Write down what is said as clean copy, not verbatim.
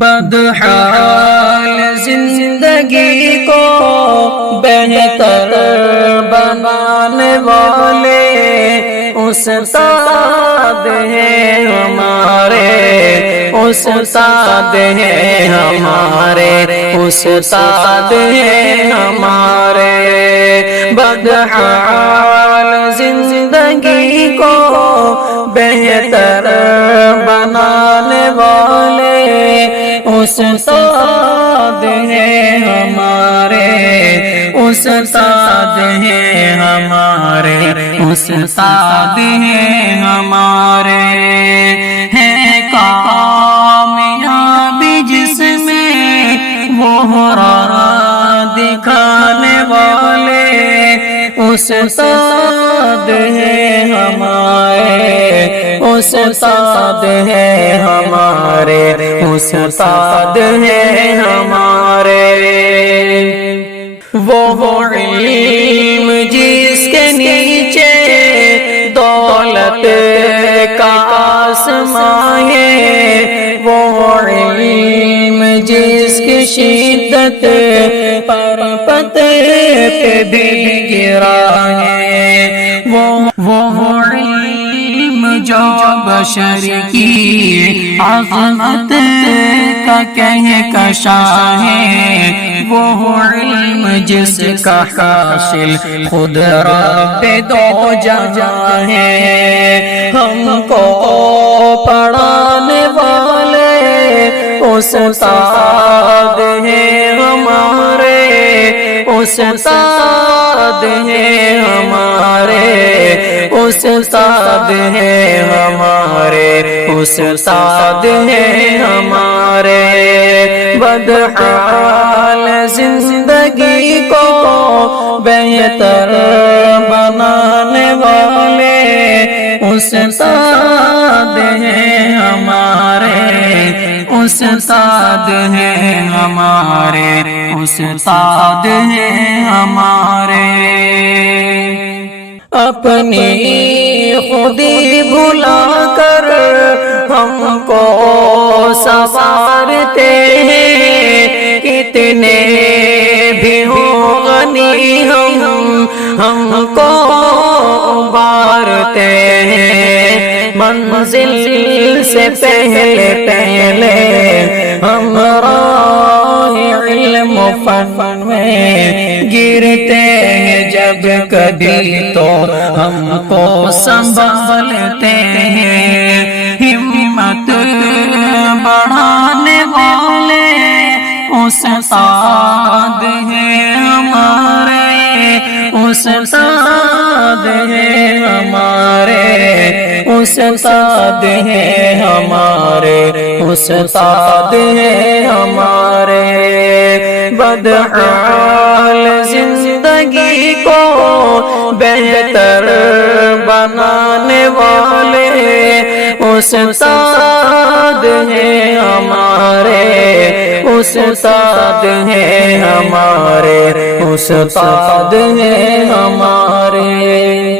بدحال زندگی کو بہتر بنانے والے استاد ہیں ہمارے، استاد ہیں ہمارے، استاد ہیں ہمارے۔ بدحال زندگی کو بہتر بنانے والے استاد ہیں ہمارے، استاد ہیں ہمارے، استاد ہیں ہمارے۔ ہے کامیابی جس میں وہ راہ دکھانے والے استاد ہیں ہمارے، استاد ہیں ہمارے، استاد ہیں ہمارے۔ وہ علم جس کے نیچے دولت کا آسمان ہے، وہ علم جس کی شدت پر پتے پہ بھی گرا ہے، وہ علم جو بشر کی عظمت کا کہکشاں ہے، وہ علم جس کا حاصل خود رب دو جہاں ہے۔ ہم کو پڑھانے والے استاد ہیں ہمارے، استاد ہیں ہمارے، استاد ہیں ہمارے، استاد ہیں ہمارے۔ بدحال زندگی کو بہتر بنانے والے استاد ہیں ہمارے، استاد ہیں ہمارے، استاد ہیں ہمارے۔ اپنی خودی بھلا کر ہم کو سنوارتے ہیں، کتنے بھی ہوں غنی ہم کو ابھارتے ہیں۔ منزل سے پہلے ہم راہ علم و فن میں گرتے ہیں، جب کبھی تو ہم کو سنبھالتے ہیں۔ ہمت بڑھانے والے استاد ہیں ہمارے، استاد ہیں ہمارے، استاد ہیں ہمارے، استاد ہیں ہمارے۔ بدحال زندگی کو بہتر بنانے والے استاد ہیں ہمارے، استاد ہیں ہمارے، استاد ہیں ہمارے۔